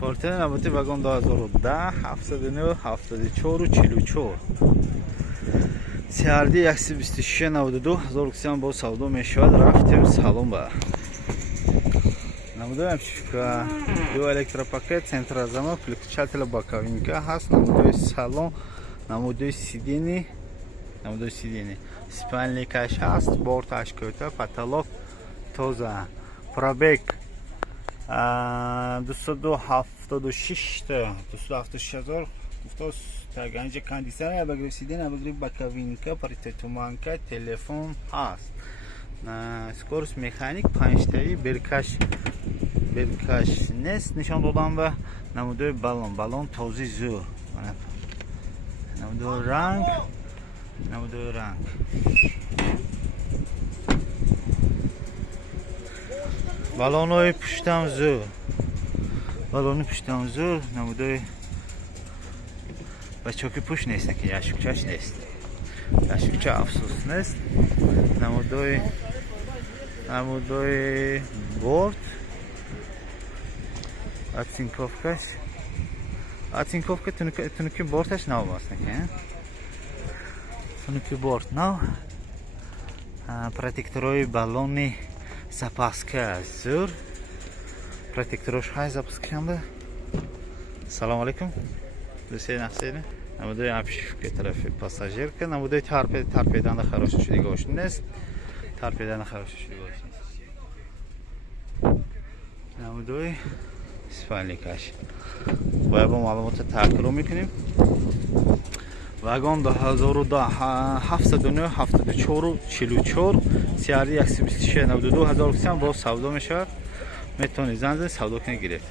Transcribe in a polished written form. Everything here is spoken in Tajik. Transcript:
Портер навбати вагон 2010 79 74 44 CRD 126 92 1300 бо савдо мешавад. Рафтем салон ба намудоям шифка ду электропакет центразама включателя боковинка ҳаст. Намудои салон, намудои сидени спальник каш ҳаст, борташ кӯта, потолок тоза, пробег 276,000 ганҷа кондитсионер абагриб сиден, абагриб боковинка, притетуманка, телефон ҳаст. Скорость механик 5таи беркаш нест нишон додам ба намудои балон този зӯр, намудои ранг балонои пуштам зӯр, намудои бачоки пуш нест, ки яшукчаш нест, яшукча афсус нест. намудои борт оцинковка тунуки борташ нав аст, тунуки борт нав. Протекторои балони запаска зӯр, протекторош ҳай запусканда. Салому алейкум дӯстои нафсени. намудои обшивка тарафи пассажирка, намудои торпедана хароша шудагош нест, намудои спальникаш. бояд бо маълумота такрор мекунем. вагон 2010 79 74 44 CRD 126 92 1300 бо савдо мешавад. метавонед зан занед савдо кунед гиред.